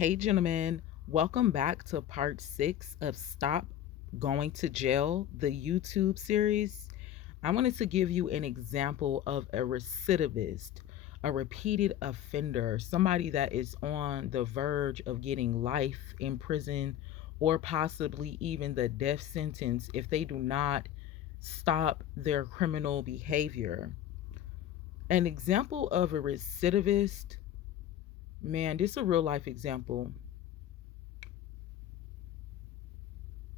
Hey, gentlemen, welcome back to part 6 of Stop Going to Jail, the YouTube series. I wanted to give you an example of a recidivist, a repeated offender, somebody that is on the verge of getting life in prison or possibly even the death sentence if they do not stop their criminal behavior. An example of a recidivist, man, this is a real life example.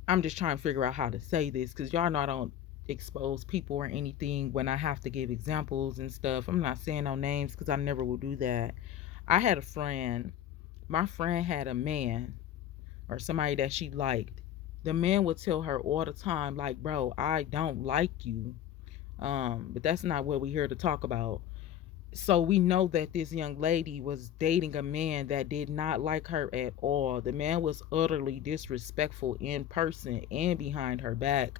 I'm just trying to figure out how to say this because y'all know I don't expose people or anything when I have to give examples and stuff. I'm not saying no names because I never will do that. I had a friend. My friend had a man or somebody that she liked. The man would tell her all the time, like, bro, I don't like you. But that's not what we're here to talk about. So we know that this young lady was dating a man that did not like her at all. The man was utterly disrespectful in person and behind her back.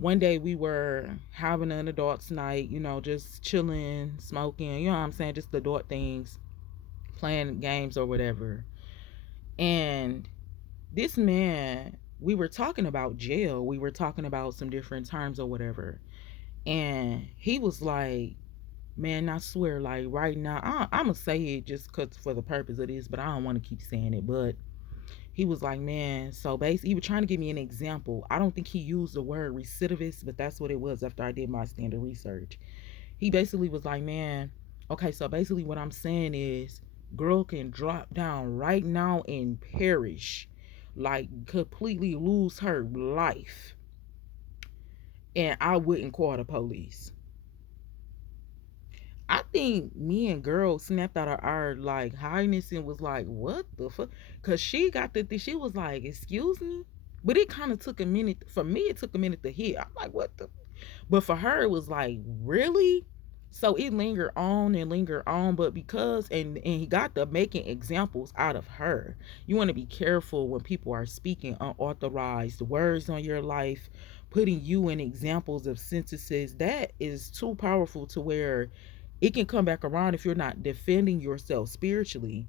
One day we were having an adults night, just chilling, smoking, you know what I'm saying, just adult things, playing games or whatever. And this man, we were talking about jail. We were talking about some different terms or whatever. And he was like, man, I swear, like right now, I'm gonna say it just cause for the purpose of this, but I don't want to keep saying it. But he was like, man, so basically, he was trying to give me an example. I don't think he used the word recidivist, but that's what it was after I did my standard research. He basically was like, man, okay, so basically, what I'm saying is, girl can drop down right now and perish, like completely lose her life, and I wouldn't call the police. I think me and girl snapped out of our like highness and was like, "What the fuck?" Because she got she was like, "Excuse me," but it kind of took a minute for me. It took a minute to hit. I'm like, "What the?" But for her, it was like, "Really?" So it lingered on and lingered on, but because and he got the making examples out of her. You want to be careful when people are speaking unauthorized words on your life, putting you in examples of sentences. That is too powerful to where it can come back around if you're not defending yourself spiritually.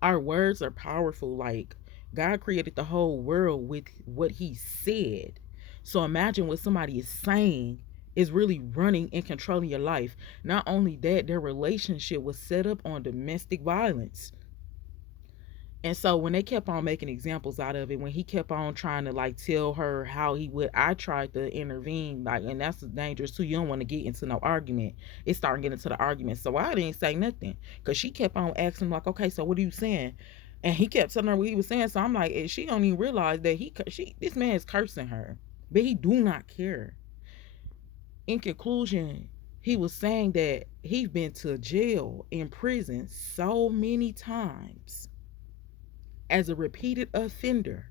Our words are powerful. Like, God created the whole world with what he said. So imagine what somebody is saying is really running and controlling your life. Not only that, their relationship was set up on domestic violence. And so when they kept on making examples out of it, when he kept on trying to like tell her how he would, I tried to intervene, like, and that's dangerous too. You don't want to get into no argument. It started getting into the argument. So I didn't say nothing because she kept on asking like, okay, so what are you saying? And he kept telling her what he was saying. So I'm like, and she don't even realize that this man is cursing her, but he do not care. In conclusion, he was saying that he's been to jail in prison so many times as a repeated offender.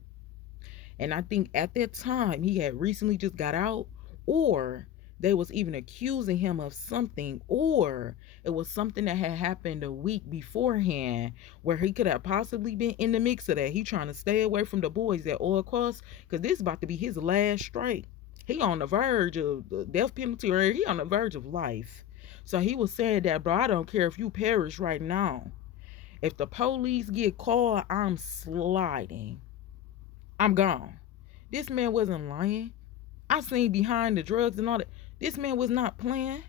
And I think at that time he had recently just got out, or they was even accusing him of something, or it was something that had happened a week beforehand where he could have possibly been in the mix of that. He trying to stay away from the boys at all costs because this is about to be his last strike. He on the verge of the death penalty, or he on the verge of life. So he was saying that, bro, I don't care if you perish right now. If the police get called, I'm sliding. I'm gone. This man wasn't lying. I seen behind the drugs and all that. This man was not playing.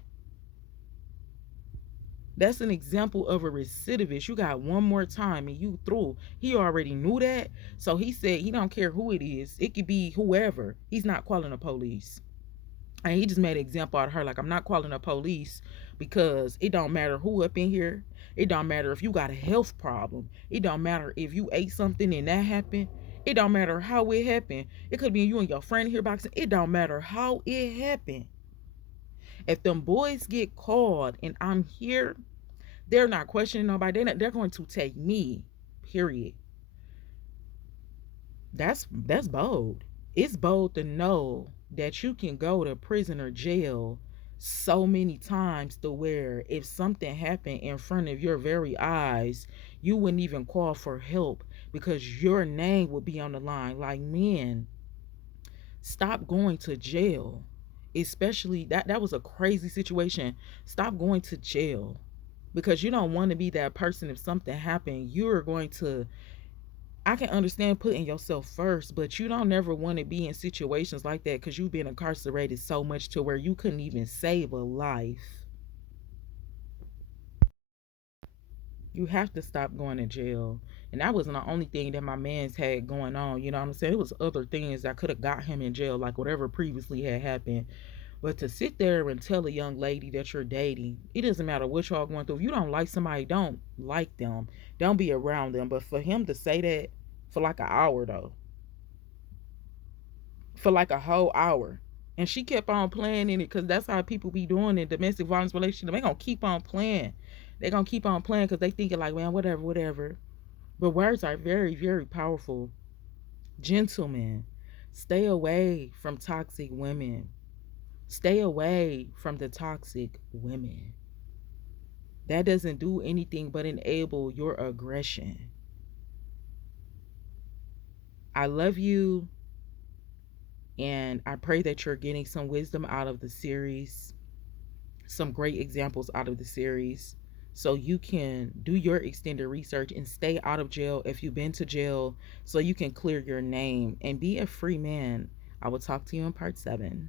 That's an example of a recidivist. You got one more time and you through. He already knew that. So he said he don't care who it is. It could be whoever. He's not calling the police. And he just made an example out of her. Like, I'm not calling the police because it don't matter who up in here. It don't matter if you got a health problem. It don't matter if you ate something and that happened. It don't matter how it happened. It could be you and your friend here boxing. It don't matter how it happened. If them boys get called and I'm here, they're not questioning nobody. They're going to take me. Period. That's bold. It's bold to know that you can go to prison or jail so many times to where if something happened in front of your very eyes, you wouldn't even call for help because your name would be on the line. Like, man, stop going to jail. Especially that was a crazy situation. Stop going to jail. because you don't want to be that person. If something happened, you're going to, I can understand putting yourself first, but you don't never want to be in situations like that because you've been incarcerated so much to where you couldn't even save a life. You have to stop going to jail. And that wasn't the only thing that my man's had going on. You know what I'm saying? It was other things that could have got him in jail, like whatever previously had happened. But to sit there and tell a young lady that you're dating, it doesn't matter what y'all going through. If you don't like somebody, don't like them. Don't be around them. But for him to say that for like an hour though, for like a whole hour. And she kept on playing in it because that's how people be doing in domestic violence relationship. They gonna keep on playing. They gonna keep on playing because they thinking like, man, whatever, whatever. But words are very, very powerful. Gentlemen, stay away from toxic women. Stay away from the toxic women. That doesn't do anything but enable your aggression. I love you, and I pray that you're getting some wisdom out of the series, some great examples out of the series, so you can do your extended research and stay out of jail if you've been to jail, so you can clear your name and be a free man. I will talk to you in part 7.